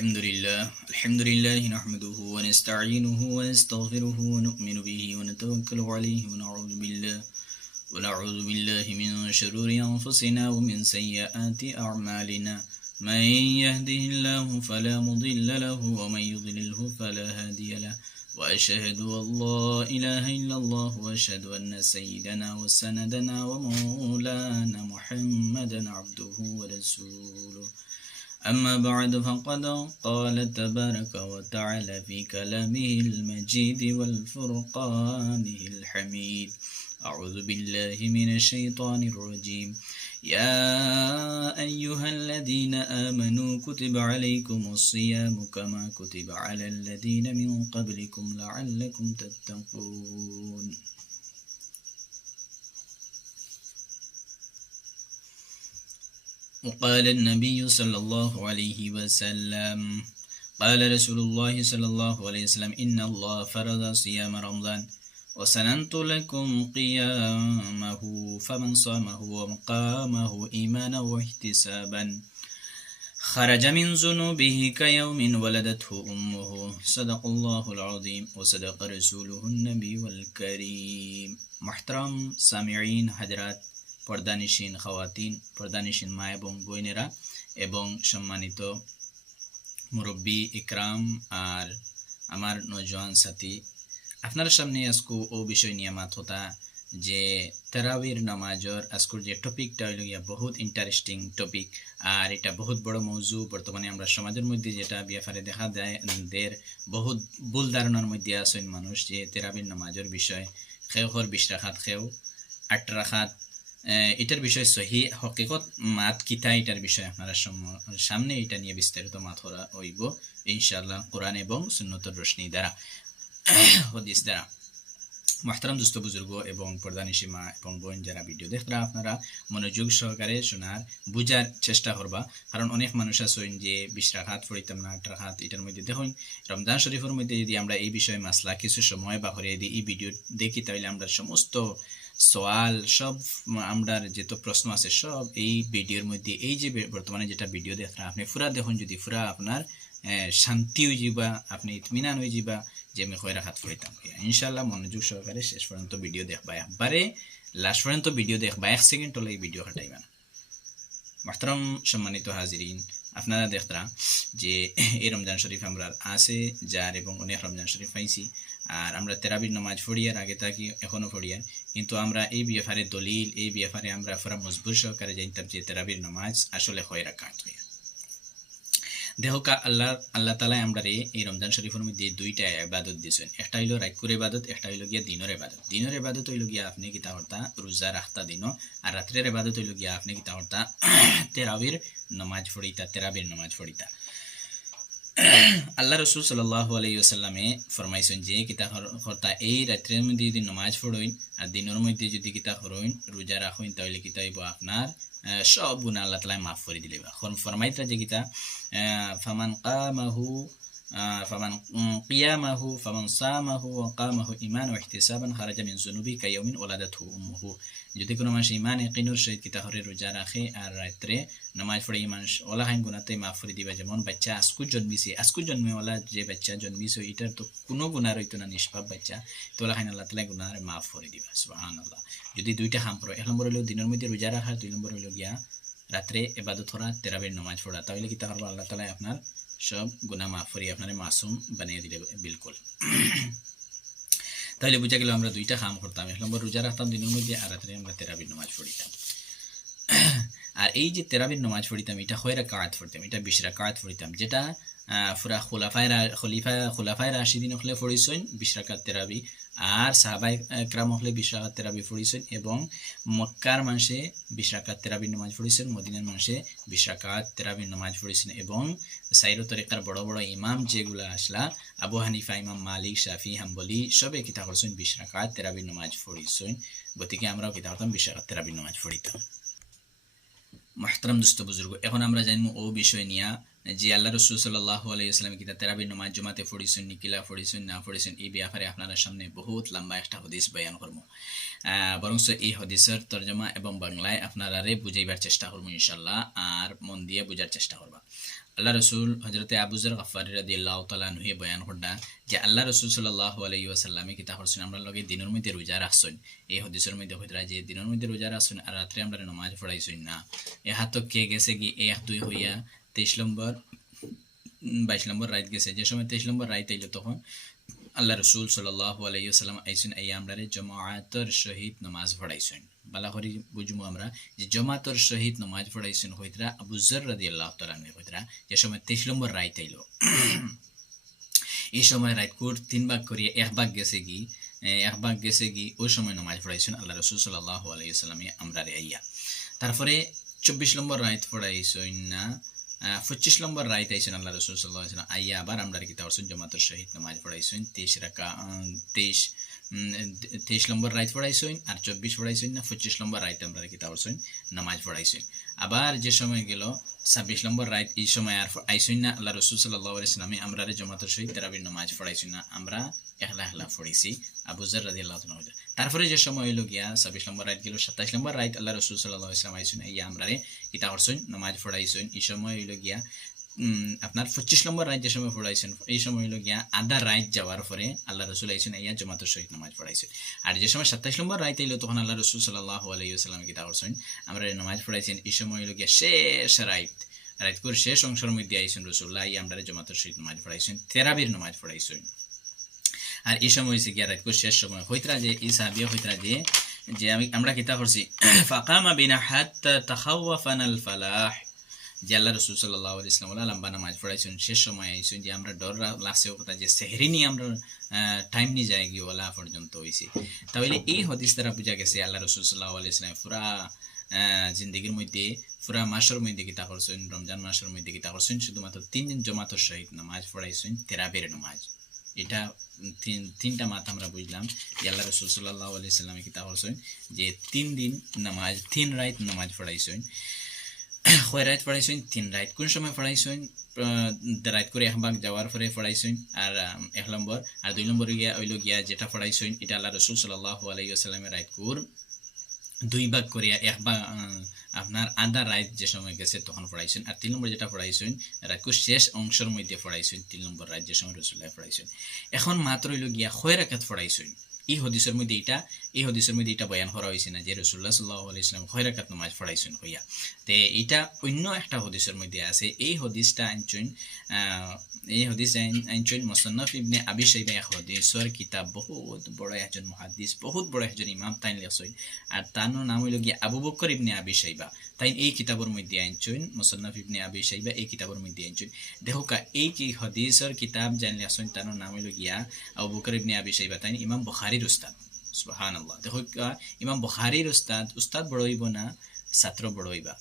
الحمد لله. الحمد لله نحمده ونستعينه ونستغفره ونؤمن به ونتوكل عليه ونعوذ بالله. ونعوذ بالله من شرور أنفسنا ومن سيئات أعمالنا. من يهده الله فلا مضل له ومن يضلله فلا هادي له. وأشهد أن لا إله إلا الله وأشهد أن سيدنا وسندنا ومولانا محمدا عبده ورسوله. أما بعد فقد قال تبارك وتعالى في كلامه المجيد والفرقانه الحميد. أعوذ بالله من الشيطان الرجيم. يا أيها الذين آمنوا كتب عليكم الصيام كما كتب على الذين من قبلكم لعلكم تتقون. وقال النبي صلى الله عليه وسلم قال رسول الله صلى الله عليه وسلم إن الله فرض صيام رمضان وسننت لكم قيامه فمن صامه وقامه إيمانا واحتسابا. خرج من ذنوبه كيوم ولدته أمه. صدق الله العظيم وصدق رسوله النبي الكريم. محترم سامعين حضرات পর্দানিসীন খাওয়াতিন পর্দানিসীন মা এবং বোনেরা এবং সম্মানিত মুরব্বী ইকরাম আর আমার নজওয়ান সাথী। আপনার সামনে আজকু ও বিষয় নিয়ে মাত হতা যে তেরাবির নামাজর আজকুর যে টপিকটা হইল গিয়া বহুত ইন্টারেস্টিং টপিক আর এটা বহুত বড় মৌজু। বর্তমানে আমরা সমাজের মধ্যে যেটা বিয়াফারে দেখা দেয় দের বহুত ভুল ধারণার মধ্যে আসেন মানুষ যে তেরাবির নামাজর বিষয় খেউ হর বিশ রাখাত খেউ, আট রাখাত এটার বিষয় সহি, হকিকত মাত কিতা এটার বিষয় আপনারা সামনে এটা নিয়ে বিস্তারিত মাত হরা হইব, ইনশাআল্লাহ কোরআন এবং সুন্নতর রোশনি দ্বারা, হদিস দ্বারা। মাহতারাম দুস্থ বুজুর্গ এবং প্রধানী মা এবং বোন যারা ভিডিও দেখরা আপনারা মনোযোগ সহকারে শোনার, বুঝার চেষ্টা করবা। কারণ অনেক মানুষ আছেন যে বিশ রাখাত, ফরিতাম না, আট এটার মধ্যে দেখুন, রমজান শরীফের মধ্যে যদি আমরা এই বিষয়ে মাসলা কিছু সময় বা করে দিই, এই ভিডিও দেখি, তাহলে আমরা সমস্ত সোয়াল, সব আমরার যেত প্রশ্ন আছে, সব এই ভিডিওর মধ্যে, এই যে বর্তমানে যেটা ভিডিও দেখা আপনি ফুরা দেখুন, যদি ফুরা আপনার শান্তি হয়ে যাবা আপনি ইতমিনান হয়ে যাবা যে আমি কয়রা হাত ফুরাইতাম। ইনশাল্লাহ মনোযোগ সহকারে শেষ পর্যন্ত ভিডিও দেখবা। একবারে লাস্ট পর্যন্ত ভিডিও দেখবা, এক সেকেন্ড হলে এই ভিডিও হাঁটাইবা না মাহতারাম সম্মানিত হাজিরিন, আপনারা দেখতরা যে এই রমজান শরীফ আমরা আছে, যার এবং অনেক রমজান শরীফ পাইছি। আর আমরা তেরাবির নামাজ ফড়িয়ার আগে থাকি এখনও ফড়িয়ার কিন্তু আমরা এই ব্যাপারে দলিল, এই ব্যাপারে আমরা পুরা মজবুর সহকারে জানতাম যে তেরাবির নামাজ আসলে হয় রাখাত হইয়া দেহকা আল্লাহ আল্লাহ তালাই আমরা এই রমজান শরীফের মধ্যে দুইটা ইবাদত দিয়েছেন। একটা হইল রাইকুর ইবাদত, একটা হইল গিয়া দিনের ইবাদত। দিনের ইবাদত হইল গিয়া আপনি কিতা হর্তা রোজা রাখতা দিন আর রাত্রের ইবাদত হইল গিয়া আপনি কিতা হর্তা তেরাবির নমাজ ফড়িতা তেরাবির নমাজ ফড়িতা আল্লাহ রসুল সাল্লাহ আলাইসাল্লামে ফরমাইছেন যে কিতা হর্তা এই রাত্রের মধ্যে যদি নমাজ পড়ইন আর দিনের মধ্যে যদি কিতা হরইন, রোজা রাখইন, তাহলে কিতা হইব আপনার সব গুণা আল্লাহ তালায় মাফ করে দিলে। ফরমাইতরা যে কিতা ফামান কামাহু فمن قيامه فمن صامه وقامه إيمان واحتسابا خرج من ذنوبه كيوم ولدته أمه যদি কোনো মানুষ ইমান একিনুর সহিত কিতা হরে রোজা রাখে আর রাত্রে নামাজ পড়ে ইমান ওলা খাইন গুণাতে মাফ করে দিবা যেমন বাচ্চা আজকু জন্মিছে আজকু জন্মে ওলা যে বাচ্চা জন্মিছে এটার তো কোনো গুণা রইতো না নিষ্পাপ বাচ্চা তো ওলা খাইন আল্লাহ তালা গুণার মাফ করে দিবা সুহান আল্লাহ যদি দুইটা খাম পড়ো এক নম্বর হলো দিনের মধ্যে রোজা রাখা দুই নম্বর হলো গিয়া রাত্রে এবাদত করা তেরাবের নামাজ পড়া তাহলে কিতা করবো আল্লাহ তালা আপনার সব গুণা মাফ করি আপনার মাসুম বানিয়ে দিলে বিলকুল। তাহলে বুঝা গেল আমরা দুইটা হাম করতাম। এক নম্বর রোজা রাখতাম দিনের মধ্যে আর রাত্রে আমরা তেরাবির নামাজ পড়িতাম। আর এই যে তেরাবির নামাজ পড়িতাম, এটা হয়রা কাত পড়তাম, এটা বিশরা কাত পড়িতাম, যেটা ফুরা খোলাফায় খলিফা খোলাফায় রাশিদিন হলে পড়িছেন বিশ রাকাত তেরাবি আর সাহাবাই ক্রাম হলে বিশ রাকাত তেরাবি পড়িছেন এবং মক্কার মানুষে বিশ রাকাত তেরাবির নামাজ পড়িছেন মদিনার মানুষে বিশ রাকাত তেরাবির নামাজ পড়িছেন এবং সাইরো তরিকার বড় বড় ইমাম যেগুলো আসলা আবু হানিফা ইমাম মালিক শাফি হাম্বলি সবে কিতা করছেন বিশ রাকাত তেরাবির নামাজ পড়িছেন গতিকে আমরাও কিতা করতাম বিশ রাকাত তেরাবির নামাজ পড়িতাম মাহতারাম দুস্থ বুজুর্গ এখন আমরা জানব ও বিষয় নিয়া যে আল্লাহ রসুল সাল্লাহ আলাইসলাম কিতা তেরাবির নমাজ জমাতে ফড়িছেন নিকিলা ফড়িছেন না ফড়িছেন এই ব্যাপারে আপনারা সামনে বহুত লম্বা একটা হদিস বয়ান করব। বরং এই হদিসের তর্জমা এবং বাংলায় আপনারা রে বুঝাইবার চেষ্টা করব ইনশাল্লাহ আর মন দিয়ে বুঝার চেষ্টা করবা। আল্লাহ রসুল হজরতে আবুজর গফারি রাদি আল্লাহ তালানুহে বয়ান করডা যে আল্লাহ রসুল সাল্লাহ আলাই ওয়াসাল্লামে কিতা করছেন, আমরা লগে দিনের মধ্যে রোজা রাখছেন। এই হদিসের মধ্যে হইতরা যে দিনের মধ্যে রোজা রাখছেন আর রাত্রে আমরা নমাজ পড়াইছেন না। এ হাত কে গেছে কি, এক দুই হইয়া তেইশ নম্বর বাইশ নম্বর রাইত গেছে। যে সময় তেইশ নম্বর রাইত আইলো তখন আল্লাহ রসুল সাল্লাহ আইসুন এই আমরা জমাতর সহিত নমাজ পড়াইছেন। বালা করি বুঝব আমরা যে জমাতর সহিত নমাজ পড়াইছেন হইতরা আবু জর রাদি আল্লাহ তালামে হইতরা যে সময় তেইশ নম্বর রাইত আইলো। এই সময় রাইত কোর তিন ভাগ করিয়া এক ভাগ গেছে কি এক ভাগ গেছে কি ওই সময় নমাজ পড়াইছেন আল্লাহ রসুল সাল্লাহ আলাইসাল্লামে আমরা রে আইয়া। তারপরে চব্বিশ নম্বর রাইত পড়াইছেন না পঁচিশ নম্বর রাইত আইসেন আল্লাহ রসুল সাল্লাহ আইয়া আবার আমরা কিতা আসুন জমাতর শহীদ নামাজ পড়াইছেন। তেইশ রাকা তেইশ তেইশ নম্বর রাইত পড়াইছেন আর চব্বিশ পড়াইছেন না, পঁচিশ নম্বর রাইত আমরা কিতা করছেন নামাজ পড়াইছেন। আবার যে সময় গেল, ছাব্বিশ নম্বর রাইট এই সময় আর আইসুই না। আল্লাহ রসুল সাল্লাহ ইসলামে আমরা জমাতর সহিত তেরাবির নামাজ পড়াইছেন না। আমরা এহলা এহলা পড়েছি। আবুজার রাজি আল্লাহ তারপরে যে সময় হইল গিয়া, ছাব্বিশ নম্বর রাইট গেল, সাতাইশ নম্বর রাইট আল্লাহ রসুল সাল্লাহ ইসলাম আইসুন ইয়া আমরা রে ইতা করছেন নামাজ পড়াইছেন। এই সময় হইল গিয়া আপনার পঁচিশ নম্বর রাইত যে সময় পড়াইছেন। এই সময় হইল গিয়া আধা রাইত যাওয়ার পরে আল্লাহ রসুল আইসুন ইয়া জমাতুর সহিত নামাজ পড়াইছেন আর যে সময় সাতাইশ নম্বর রাইত আইলো তখন আল্লাহ রসুল সাল্লাহ আলাইসাল্লাম কিতা করছেন আমরা নামাজ পড়াইছেন, এই সময় হইল গিয়া শেষ রাইত। রাইত করে শেষ অংশের মধ্যে আইসুন রসুল্লাহ ইয়া আমরা জমাতুর সহিত নামাজ পড়াইছেন, তেরাবির নামাজ পড়াইছেন। আর এই সময় হয়েছে গিয়া রাত শেষ সময়, হইতরা যে, এই সাহাবিয়া হইতরা যে যে আমি, আমরা কিতা করছি, ফাকামা বিনা হাত তাখাওয়াফানাল ফালাহ যে আল্লাহ রসুল সাল্লাহ ইসলাম লম্বা নামাজ পড়াইছেন শেষ সময় আইসুন যে আমরা ডর লাগছে কথা যে সেহরি নিয়ে আমরা টাইম নিয়ে যাই গিয়ে ওলা পর্যন্ত হয়েছি তাহলে এই হদিস দ্বারা বুঝা গেছে আল্লাহ রসুল সাল্লাহ ইসলাম পুরা জিন্দগির মধ্যে, পুরা মাসের মধ্যে কিতা করছেন, রমজান মাসের মধ্যে কিতা করছেন, শুধুমাত্র তিন দিন জমাতর সহিত নামাজ পড়াইছেন, তেরাবের নামাজ। এটা তিন, তিনটা মাথা আমরা বুঝলাম যে আল্লাহ রসুল সাল্লাহ আলি সাল্লামে কিতা করছেন যে তিন দিন নামাজ, তিন রাইত নামাজ পড়াইছেন। কয় রাইত পড়াইছেন তিন রাইত কোন সময় পড়াইছেন রাইত করে এক ভাগ যাওয়ার পরে পড়াইছেন আর এক নম্বর আর দুই নম্বর গিয়া ওইল গিয়া যেটা পড়াইছেন এটা আল্লাহ রসুল সাল্লাহ আলাইসাল্লামের রাইত কুর দুই ভাগ করিয়া এক ভাগ আপনার আধা রাইত যে সময় গেছে তখন পড়াইছেন আর তিন নম্বর যেটা পড়াইছেন রাতকু শেষ অংশের মধ্যে পড়াইছেন তিন নম্বর রাত যে সময় রসুল্লাহ পড়াইছেন এখন মাত্র হইল গিয়া খয় রাখাত পড়াইছেন এই হদিসের মধ্যে এটা, এই হদিসের মধ্যে এটা বয়ান করা হয়েছে না যে রসুল্লাহ সাল্লাহ আলি ইসলাম খয় রাখাত নমাজ পড়াইছেন হইয়া। তে এটা অন্য একটা হদিসের মধ্যে আছে। এই হদিসটা আনছেন এই হদিস আনছেন মোসান্নফ ইবনে আবি সাইবা এক হদিসর কিতাব, বহুত বড় একজন মহাদিস বহুত বড় একজন ইমাম তাইন লেখছেন আর তার নাম হইল গিয়ে আবু বকর ইবনে আবি সাইবা তাই এই কিতাবের মধ্যে আনছেন মোসান্নফ ইবনে আবি সাইবা এই কিতাবের মধ্যে আনছেন দেখো কা, এই কি হদিসর কিতাব জান লেখছেন তার নাম হইল গিয়া আবু বকর ইবনে আবি সাইবা তাই ইমাম বুখারির উস্তাদ সুবহান আল্লাহ দেখো ইমাম বুখারির উস্তাদ উস্তাদ বড় হইব না ছাত্র বড় হইবা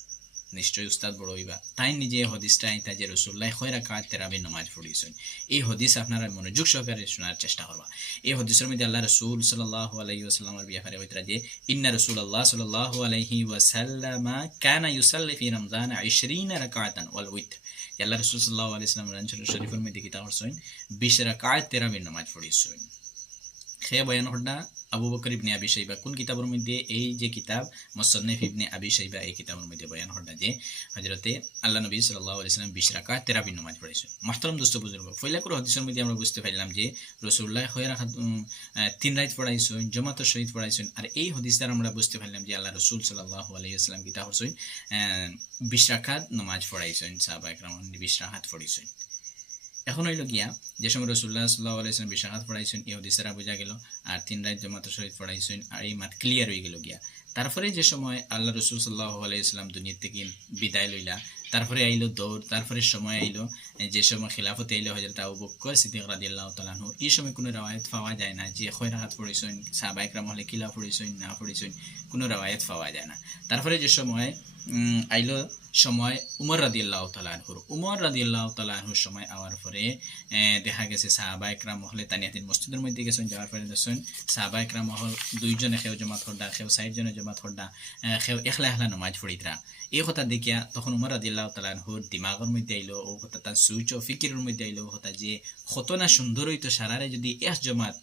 নিশ্চয় উস্তাদ বড় হইবা তাই নিজে হদিসটা আইতা যে রসুল্লাহ খয় রাকাত তেরাবি নমাজ পড়িয়েছেন এই হদিস আপনারা মনোযোগ সহকারে শোনার চেষ্টা করবা এই হদিসের মধ্যে আল্লাহ রসুল সাল্লাহ আলাইহি ওয়াসাল্লামের ব্যাপারে হইতরা যে ইন্না রসুল আল্লাহ সাল্লাহ আলাইহি ওয়াসাল্লামা কানা ইউসাল্লি ফি রমজান 20 রাকাতান ওয়াল উইত আল্লাহ রসুল সাল্লাহ আলাইহি সাল্লাম রানচুল শরীফের মধ্যে কিতাব করছেন 20 রাকাত তেরাবি নমাজ পড়িয়েছেন খেয়ে বয়ান হড্ডা আবু বকর ইবনে আবি সাইবা। কোন কিতাবের মধ্যে এই যে কিতাব? মোসান্নিফ ইবনে আবি সাইবা এই কিতাবের মধ্যে বয়ান হড্ডা যে হজরতে আল্লাহ নবী সাল্লাহ আলাইসালাম বিশ রাখা তেরাবিন নমাজ পড়েছে মাহতারম দোস্ত বুজুর্গ ফইলা করে হদিসের মধ্যে আমরা বুঝতে পারলাম যে রসুল্লাহ হয়ে রাখা তিন রাইত পড়াইছেন জমাত শহীদ পড়াইছেন। আর এই হদিস দ্বারা আমরা বুঝতে পারলাম যে আল্লাহ রসুল সাল্লাহ আলাইসালাম কিতাব হচ্ছেন বিশ রাখাত নমাজ পড়াইছেন সাহবা একরাম বিশ রাখাত পড়িয়েছেন এখন হইল গিয়া, যে সময় রসুল্লাহ সাল্লাহ আলাইসলাম বিশাহাত পড়াইছেন এই হদিসেরা বোঝা গেল, আর তিন রাজ্য মাত্র শহীদ পড়াইছেন, আর এই মাত ক্লিয়ার হয়ে গেল গিয়া। তারপরে যে সময় আল্লাহ রসুল সাল্লাহ আলাইসলাম দুনিয়ার থেকে বিদায় লইলা তারপরে আইলো দৌড়, তারপরে সময় আইলো যে সময় খিলাফতে আইলো হজরত আবু বক্কর সিদ্দিক রাদি আল্লাহ তালাহু এই সময় কোনো রাওয়ায়ত পাওয়া যায় না যে খয় রাহাত পড়েছেন সাহবাইকরাম হলে কিলা পড়েছেন, না পড়েছেন, কোনো রাওয়ায়ত পাওয়া যায় না। তারপরে যে সময় আইলো সময় উমর রাদি আল্লাহ তালাহুর উমর রাদি আল্লাহ তালাহুর সময় আওয়ার পরে দেখা গেছে সাহাবা একরাম মহলে তানিয়াতিন মসজিদের মধ্যে গেছেন, যাওয়ার পরে দেখছেন সাহাবা একরাম মহল দুইজনে সেও জমাত হড্ডা সেও ষাটজনে জমাত হড্ডা খেউ এখলা এখলা নমাজ পড়িতরা। এই কথা দেখিয়া তখন উমর রাদি আল্লাহ তালাহুর দিমাগের মধ্যে আইলো, ও কথা তার সুইচ ও ফিকিরের মধ্যে আইলো কথা যে কত না সুন্দর হইতো সারারে যদি এক জমাত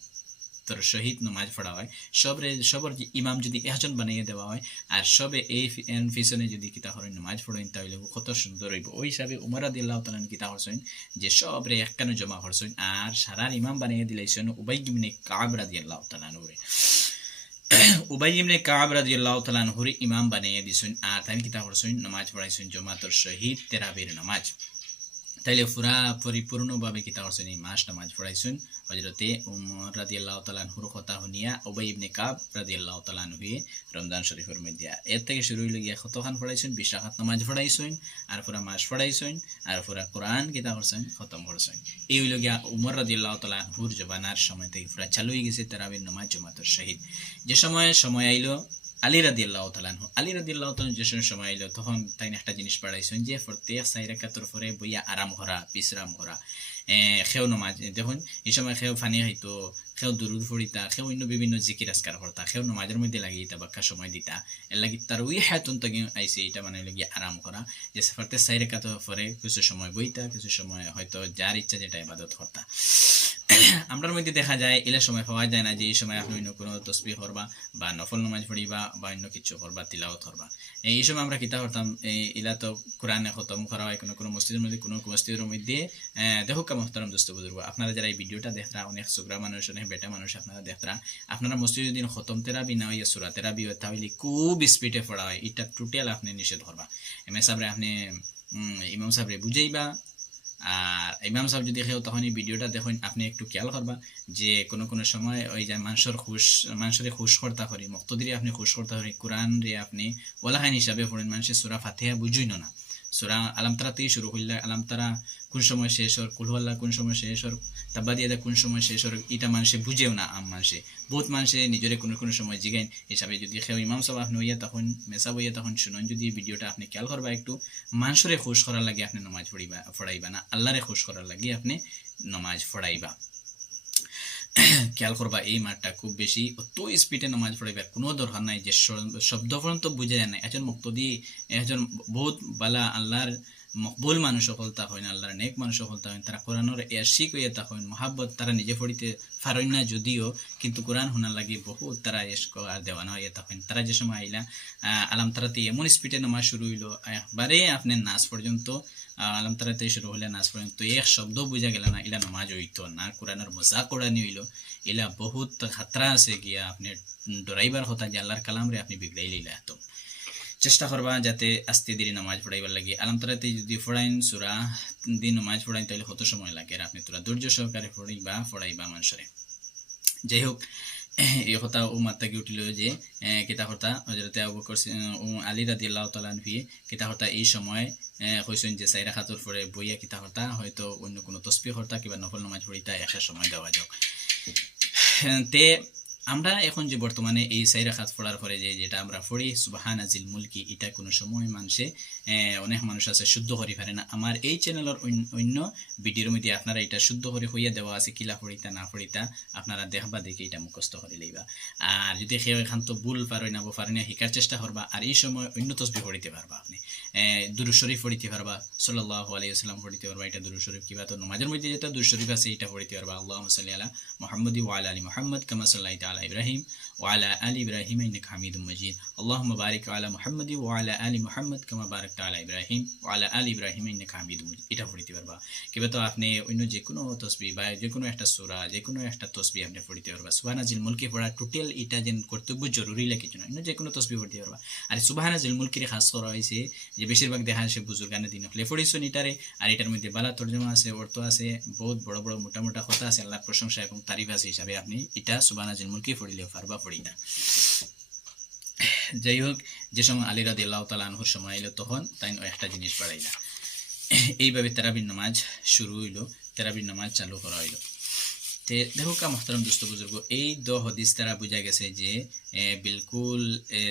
তোর শহীদ নমাজ পড়া হয়, সবরে, সবর যে ইমাম যদি একজন বানিয়ে দেওয়া হয়, আর সবে এই ফি- এর পিছনে যদি কিতা করেন নমাজ পড়েন তাহলে কত সুন্দর হইব। ওই হিসাবে উমর আদিল্লাহ তালান কিতা করছেন যে সবরে একখানে জমা করছেন আর সারার ইমাম বানিয়ে দিলাইছেন উবাই গিমনে কাব রাদিয়াল্লাহু তাআলা নুরে উবাই ইবনে কাব রাদিয়াল্লাহু তাআলা আনহুর ইমাম বানিয়ে দিছুন আর তাই কিতাব নামাজ পড়াইছেন জমাতর শহীদ, তেরাবির নামাজ। তাইলে পুরা পরিপূর্ণভাবে কিতা করছেন মাস নামাজ পড়াইছেন হজরতে উমর রাদিয়াল্লাহু তাআলা আনহুর কথা শুনিয়া উবাই ইবনে কাব রাদিয়াল্লাহু তাআলা আনহুয়ে রমজান শরীফের মধ্যে এর থেকে শুরু হইল গিয়া কতখান পড়াইছেন বিশ রাকাত নামাজ পড়াইছেন আর পুরা মাস পড়াইছেন আর পুরা কোরআন কিতা করছেন খতম করছেন এই হইল গিয়া উমর রাদিয়াল্লাহু তাআলা হুর জবানার সময় থেকে পুরা চালু হয়ে গেছে তেরাবির নামাজ জমাতর শহীদ যে সময় সময় আইলো আলী রাদি আল্লাহ আলী রাদি আল্লাহ তালান যে সময় আইলো তখন তাই একটা জিনিস পড়াইছেন যে প্রত্যেক সাইরাকাতর পরে বইয়া আরাম করা, বিশ্রাম করা। খেও নমাজ দেখুন, এই সময় খেও ফানি হইতো, খেও দুরুদ ফড়িতা খেও অন্য বিভিন্ন জিকির আজকার করতা, খেও নমাজের মধ্যে লাগি দিতা বাক্কা সময় দিতা। এর লাগি তার হাতুন তকি আইসে এটা মানে লাগি আরাম করা। যে প্রত্যেক সাইরাকাতর পরে কিছু সময় বইতা, কিছু সময় হয়তো যার ইচ্ছা যেটা ইবাদত করতা। আমরার মধ্যে দেখা যায়, এলা সময় পাওয়া যায় না যে এই সময় আপনি অন্য কোনো তসবি করবা বা নফল নমাজ পড়িবা, বা অন্য কিছু করবা তিলাওয়াত করবা। এই সময় আমরা কিতা করতাম ইলা তো কোরআনে খতম করা হয় কোনো কোনো মসজিদের মধ্যে, কোনো মসজিদের মধ্যে দেখো কা মোহতারাম দোস্ত বুজুর্গ, আপনারা যারা এই ভিডিওটা দেখরা অনেক সুগ্রা মানুষ, অনেক বেটা মানুষ আপনারা দেখরা আপনারা মসজিদের দিন খতম তেরাবি না হয় সুরা তেরাবি হয় তাহলে খুব স্পিডে পড়া হয়, এটা টোটাল আপনি নিষেধ করবা। এম এ সাহেবরে আপনি ইমাম সাহেবরে বুঝাইবা আর ইমাম সাহেব যদি খেয়েও তখন এই ভিডিওটা দেখুন, আপনি একটু খেয়াল করবা যে কোনো কোনো সময় ওই যে মানুষের খুশ মানুষের খুশ করতা করি, মক্তদিরে আপনি খুশ করতা করি, কোরআন রে আপনি ওলাহান হিসাবে পড়েন, মানুষের সুরা ফাতেহা বুঝুই না। সুরা আলামতারা থেকে শুরু করলে আলামতারা কোন সময় শেষ হর কুলহল্লা কোন সময় শেষ হর তাব্বাদিয়াদা কোন সময় শেষ হর এটা মানুষে বুঝেও না, আম মানুষে। বহুত মানুষে নিজেরে কোনো কোনো সময় জিগাইন। হিসাবে যদি খেয়ে ইমাম সাহেব আপনি হইয়া তখন, মেসা হইয়া তখন শুনুন, যদি ভিডিওটা আপনি খেয়াল করবা একটু, মানুষরে খুশ করার লাগে আপনি নমাজ পড়িবা, পড়াইবা না, আল্লাহরে খুশ করার লাগে আপনি নমাজ পড়াইবা। খেয়াল করবা, এই মাঠটা খুব বেশি, অত স্পিডে নামাজ পড়াইবা কোনো দরকার নাই যে শব্দ পর্যন্ত বুঝে যায় না। একজন মুক্তদি, একজন বহুত বালা আল্লাহর মকবুল মানুষ সকলতা হয় না, আল্লাহর নেক মানুষ সকলতা হয় তারা কোরআনের এরশিক হইয়া তা হয় মহাব্বত তারা নিজে পড়িতে পারেন না যদিও, কিন্তু কোরআন শোনার লাগে বহুত তারা এসক আর দেওয়ানা হইয়া তা হয় তারা যে সময় আইলা আলাম তারাতে এমন স্পিডে নামাজ শুরু হইল, একবারে আপনার নাচ পর্যন্ত আলাম তারাতে শুরু হলে নাচ পর্যন্ত এক শব্দ বুঝা গেল না, ইলা নামাজ হইতো না, কোরআনের মজা কোরআনি হইল ইলা বহুত খাতরা আছে গিয়া আপনি ডরাইবার কথা যে আল্লাহর কালাম রে আপনি বিগড়াই লইলা এত। চেষ্টা করবা যাতে আস্তে ধীরে নামাজ পড়াইবার লাগে। আলাম তারাতে যদি পড়াইন, সুরা দিন নামাজ পড়াইন, তাহলে কত সময় লাগে? আর আপনি তোরা ধৈর্য সহকারে পড়াইবা পড়াইবা মানুষরে। যাই হোক এই কথা ও মাত্রা কি উঠিল যে কিতা কথা হজরতে আবু আলী রাদি আল্লাহ তালানফি কিতা কথা এই সময় কইছেন যে সাইরা খাতুর পরে বইয়া কিতা কথা হয়তো অন্য কোনো তসবি হর্তা কিবা নফল নমাজ পড়িতা একটা সময় দেওয়া যাক তে আমরা এখন যে বর্তমানে এই সাইরা খাত পড়ার পরে যে যেটা আমরা পড়ি সুবাহান আজিল মুলকি, এটা কোনো সময় মানুষে অনেক মানুষ আছে শুদ্ধ করি পারে না। আমার এই চ্যানেলের অন্য- ভিডিওর মধ্যে আপনারা এটা শুদ্ধ করে হইয়া দেওয়া আছে, কিলা পড়িতা না পড়িতা আপনারা দেখবা দেখে এটা মুখস্থ করে লইবা। আর যদি এখান তো ভুল পারই না পারি না শিকার চেষ্টা করবা, আর এই সময় অন্য তসবি পড়িতে পারবা আপনি। দুরু শরীফ পড়িতে পারবা সাল্লাহ আলিয়াল্লাম পড়িতে পারবা, এটা দুরু শরীফ। কিবা তো নমাজের মধ্যে যেটা দুরু শরীফ আছে, এটা পড়িতে পারবা। আল্লাহ সাল্লি আলা মোহাম্মদ ওয়ালা আলী মোহাম্মদ, কামা সাল্লাহ তালা ইব্রাহিম ওয়ালা আলী ইব্রাহিম ইনক হামিদ মজিদ। আল্লাহ বারিক আলা মোহাম্মদ ওয়ালা আলী মোহাম্মদ, কামা বারক তালা ইব্রাহিম ওয়ালা আলী ইব্রাহিম ইনক হামিদ মজিদ। এটা পড়িতে পারবা। কিবা তো আপনি অন্য যে কোনো তসবি বা যে কোনো একটা সুরা যে কোনো একটা তসবি আপনি পড়িতে পারবা। সুবানাজিল মুলকি পড়া টোটাল এটা যেন কর্তব্য জরুরি লাগে না, অন্য যে কোনো তসবি পড়তে পারবা। আর সুবাহানাজিল মুলকির খাস করা হয়েছে যে বেশিরভাগ দেখা আসে বুজুর্গানের দিন। হলে পড়িছুন নিটারে। আর এটার মধ্যে বালা তর্জমা আছে অর্থ আছে, বহুত বড় বড় মোটা মোটা কথা আছে, আল্লাহর প্রশংসা এবং তারিফ আছে হিসাবে আপনি এটা সুবানা মুলকি পড়িলেও পারবা পড়ি না। যাই হোক, যে সময় আলী রাদি আল্লাহ তালা আনহুর সময় এলো তখন, তাই একটা জিনিস বাড়াইলা। এইভাবে তেরাবির নামাজ শুরু হইল, তেরাবির নামাজ চালু করা হইল। তে কা মোহতারাম দুস্থ বুজুর্গ, এই দ হদিস তারা বুঝা গেছে যে বিলকুল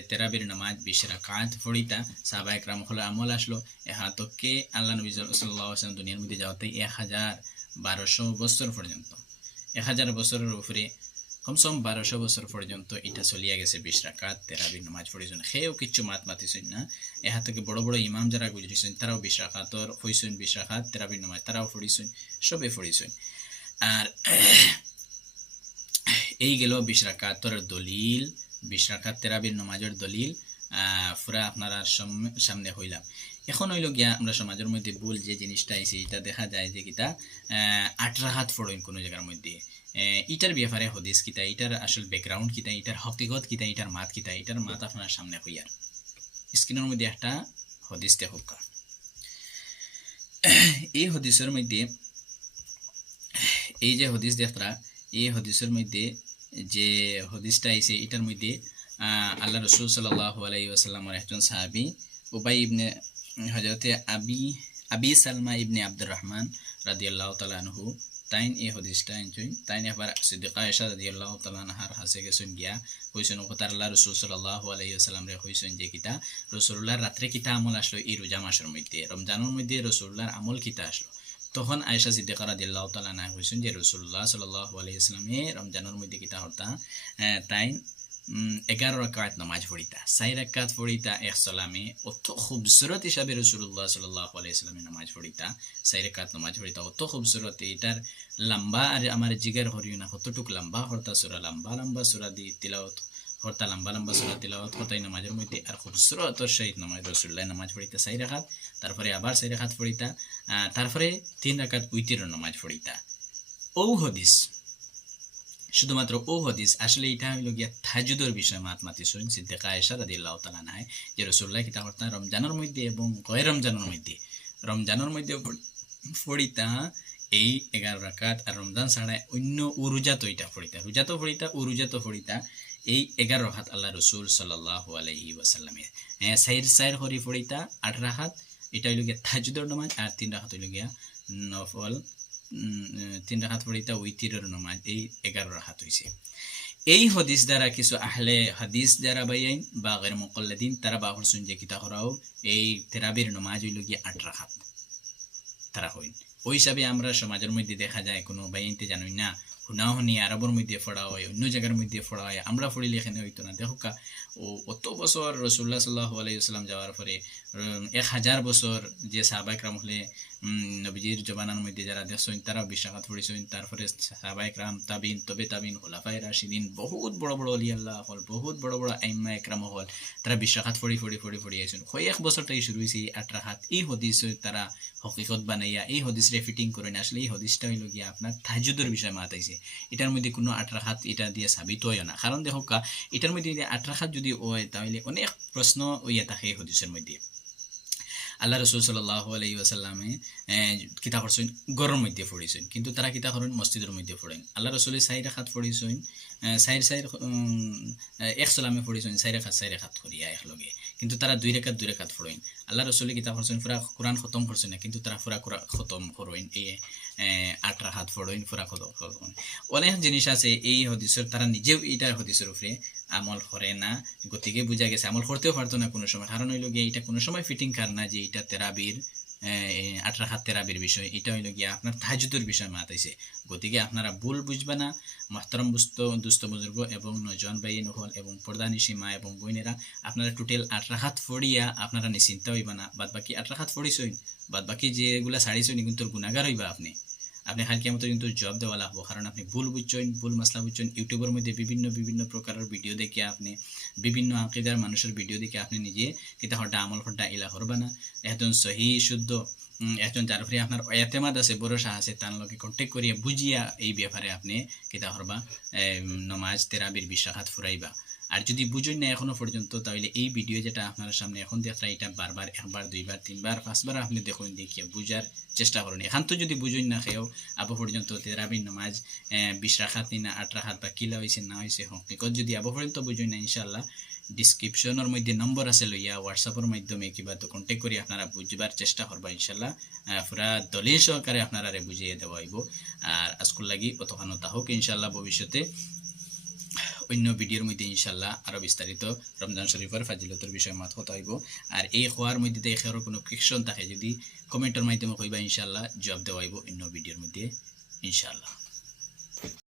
তেরাবির নামাজ বিশ রাকাত ফড়িতা সাহবা একরাম হলো আমল আসলো। এহাতকে আল্লাহ নবী সাল্লাহ আসলাম দুনিয়ার মধ্যে যাওয়াতে এক হাজার বারোশো বছর পর্যন্ত এক হাজার বছরের উপরে কমসম বারোশো বছর পর্যন্ত এটা চলিয়া গেছে বিশ রাকাত তেরাবির নামাজ পড়িছেন সেও কিছু মাত মাতিছেন না। এহা থেকে বড় বড় ইমাম যারা গুজরিছেন, তারাও বিশ রাকাতর হইছেন, বিশ রাকাত তেরাবির নামাজ তারাও পড়িছেন, সবে পড়িছেন। আর, এই গেল বিশ দলিল, বিশ রাকাত তেরাবির নমাজের দলিল ফুরা আপনারা সামনে হইলাম। এখন হইল গিয়া আমরা সমাজের মধ্যে ভুল যে জিনিসটা আইছে, এটা দেখা যায় যে কিতা আটরা হাত ফড়ইন কোনো জায়গার মধ্যে। ইটার ব্যাপারে হদিস কিতা, ইটার আসল ব্যাকগ্রাউন্ড কিতা, ইটার হকিগত কিতা, ইটার মাত কিতা, ইটার মাত আপনার সামনে হইয়ার স্ক্রিনের মধ্যে একটা হদিস দেখুক এই হদিসের মধ্যে এই যে হদিস দেখরা এই হদিসের মধ্যে, যে হদিসটা আইছে, এটার মধ্যে আল্লাহ রসুল সাল্লাহ আলাই একজন সাহাবি, উবাই ইবনে হজরতে আবি আবি সালমা ইবনে আব্দুর রহমান রাদি আল্লাহ তালানহু তাইন এই হদিসটা এনজয় তাইন এবার সিদ্দিকা এসা রাদি আল্লাহ তালানহার হাসে গেছেন গিয়া হইছেন ওকতার আল্লাহ রসুল সাল্লাহ আলাইসাল্লাম রে হইছেন যে কিতা রসুল্লাহর রাত্রে কিতা আমল আসলো এই রোজা মাসের মধ্যে, রমজানের মধ্যে রসুল্লাহর আমল কিতা আসলো? তখন আয়সা সিদ্দিকা রাদিল্লাহ তালা না হয়েছেন যে রসুল্লাহ সাল্লাহ আলাইসলামে রমজানের মধ্যে কিতা হরতা? তাই এগারো রাকাত নামাজ পড়িতা চাই রাকাত পড়িতা, এক সালামে অত খুবসুরত হিসাবে রসুল্লাহ সাল্লাহ আলাইসলামে নামাজ পড়িতা চাই রাকাত নামাজ পড়িতা, অত খুবসুরত, এটার লম্বা আর আমার জিগার হরিও না, কতটুক লম্বা হরতা? সুরা লম্বা লম্বা সুরা দি তিলাওত হরতা লম্বা লম্বা সুরা তিলাওত হতাই নামাজের মধ্যে আর খুবসুরত শহীদ নামাজ রসুল্লাহ নামাজ পড়িতা চাই রাখাত তারপরে আবার চাই রাখাত পড়িতা তারপরে তিন রাকাত উইতির নামাজ পড়িতা ও হদিস শুধুমাত্র ও হদিস আসলে এটা হইল গিয়া থাজুদের বিষয় মাত মাতিছেন সিদ্দিকা আয়েশা রাদিয়াল্লাহু তাআলা নাই যে রাসূলুল্লাহ কিতা করতেন রমজানের মধ্যে এবং গয় রমজানের মধ্যে। রমজানের মধ্যে ফড়িতা এই এগারো রাকাত আর রমজান ছাড়া অন্য উরুজাত এটা ফড়িতা রুজাতো ফড়িতা উরুজাত ফড়িতা এই এগারো হাত আল্লাহ রসুল সাল্লাহ আলহি ওয়াসাল্লামে সাইর সাইর হরি ফড়িতা আট রাহাত এটা হইল গিয়া থাজুদের নামাজ, আর তিন রাহাত হইল গিয়া নফল তিন রাহাত পড়িতা উইতিরের নমাজ, এই এগারো রাহাত হয়েছে এই হদিস দ্বারা কিছু আহলে হাদিস দ্বারা বাইন বা গের মুকল্লাদিন, তারা বা হরসুন যে কিতা করাও এই তেরাবির নমাজ হইল গিয়ে আট রাহাত তারা হইন। ওই হিসাবে আমরা সমাজের মধ্যে দেখা যায়, কোনো বাইনতে জানুই না হুনাহুনি আরবর মধ্যে ফড়া হয়, অন্য জায়গার মধ্যে ফড়া হয় আমরা ফড়িলে এখানে হইতো না। দেখো ও, অত বছর রসুল্লাহ সাল্লাহ আলাইসাল্লাম যাওয়ার পরে এক হাজার বছর যে সাহবাইকরাম হলে নবীজির জবানার মধ্যে যারা দেখছেন তারাও বিশ্বাঘাত পড়েছেন তারপরে সাহবাইকরাম তাবিন, তবে তাবিন হোলাফাই রাশিদিন, বহুত বড় বড় অলি আল্লাহ হল, বহুত বড় বড় আইম্মা একরাম হল, তারা বিশ্বাঘাত ফড়ি ফড়ি ফড়ি ফড়ি আইছেন। কয়েক বছরটাই শুরু হয়েছে আটরা হাত। এই হদিস তারা হকিকত বানাইয়া, এই হদিসরে ফিটিং করে না আসলে এই হদিসটা হইল গিয়া আপনার তাহাজুদের বিষয় মাতাইছে এটার মধ্যে কোনো আটরা হাত এটা দিয়ে সাবিত হয় না। কারণ দেখো কা, এটার মধ্যে আটরা হাত যদি হয়, তাহলে অনেক প্রশ্ন ইয়ে থাকে এই হদিসের মধ্যে। আল্লাহ সাল্লাহ আলাই আসাল্লামে কিতা করছেন গরর মধ্যে পড়িছেন। কিন্তু তারা কিতা করেন মসজিদের মধ্যে পড়েন। আল্লাহ রসুলের সাইরা খাত পড়িছেন সাইর সাইর এক সালামে পড়িছেন সাইরা খাত সাইরা খাত করিয়া একলগে। কিন্তু তারা দুই রেখাত দুই রেখাত ফড়ইন আল্লাহ রসুলে কিতা করছেন পুরা কোরআন খতম করছেন না কিন্তু তারা পুরা কোরআন খতম করইন এই আট হাত ফড়ইন ফুরা কদ অনেক জিনিস আছে, এই হদিসের, তারা নিজেও এইটা হদিসের উপরে আমল করে না। গতিকে বোঝা গেছে, আমল করতেও পারতো না কোনো সময়। কারণ হইল গিয়ে এটা কোনো সময় ফিটিং কার না যে এটা তেরাবির আটরা হাত তেরাবির বিষয়, এটা হইল গিয়া আপনার তাহাজুদের বিষয় মাতাইছে গতিকে আপনারা ভুল বুঝবে না, মহতরম বুস্ত দুস্থ বুজুর্গ এবং নজন বাই নহল এবং প্রধানী সীমা এবং বইনেরা, আপনারা টোটেল আটরা হাত ফড়িয়া আপনারা নিশ্চিন্ত হইবা না। বাদ বাকি আটরা হাত ফড়িছইন বাদ বাকি যেগুলা ছাড়িছইন, কিন্তু গুণাগার হইবা আপনি। আপনি হালকি মতো কিন্তু জব দেওয়া লাগবো। কারণ আপনি ভুল বুঝছেন, ভুল মশলা বুঝছেন, ইউটিউবের মধ্যে বিভিন্ন বিভিন্ন প্রকারের ভিডিও দেখে আপনি, বিভিন্ন আকিদার মানুষের ভিডিও দেখে আপনি নিজে কিতা হড্ডা আমল হড্ডা ইলা করবা না। একজন সহি, শুদ্ধ একজন যার ফলে আপনার এতেমাদ আছে, ভরসা আছে, তার লগে কন্টেক্ট করিয়া বুঝিয়া এই ব্যাপারে আপনি কিতা করবা নমাজ, তেরাবির বিশ্বাসাত ফুরাইবা। আর যদি বুঝুন না এখনও পর্যন্ত, তাহলে এই ভিডিও যেটা আপনার সামনে এখন দেখা এটা বারবার, একবার, দুইবার, তিনবার, পাঁচবার আপনি দেখুন, দেখিয়া বুঝার চেষ্টা করুন। এখান তো যদি বুঝুন না খেয়েও আবু পর্যন্ত তেরাবিন নামাজ বিশ রাখাত না, আট রাখাত বা কিলা হয়েছে না হয়েছে হকিকত যদি আবু পর্যন্ত বুঝুন না ইনশাল্লাহ ডিসক্রিপশনের মধ্যে নম্বর আছে লইয়া হোয়াটসঅ্যাপের মাধ্যমে কিবা তো কন্টেক্ট করি, আপনারা বুঝবার চেষ্টা করবা ইনশাল্লাহ পুরা দলীয় সহকারে আপনারা বুঝিয়ে দেওয়া হইব। আর আজকুল লাগি, অতখানো তাহক ইনশাল্লাহ ভবিষ্যতে অন্য ভিডিওর মধ্যে ইনশাল্লাহ আরও বিস্তারিত রমজান শরীফের ফাজিলতর বিষয়ে মাত কথা হইব। আর এই খোয়ার মধ্যে দেখে কোনো ফিকশন থাকে, যদি কমেন্টের মাধ্যমে কইবা ইনশাল্লাহ জবাব দেওয়া হইব অন্য ভিডিওর মধ্যে ইনশাল্লাহ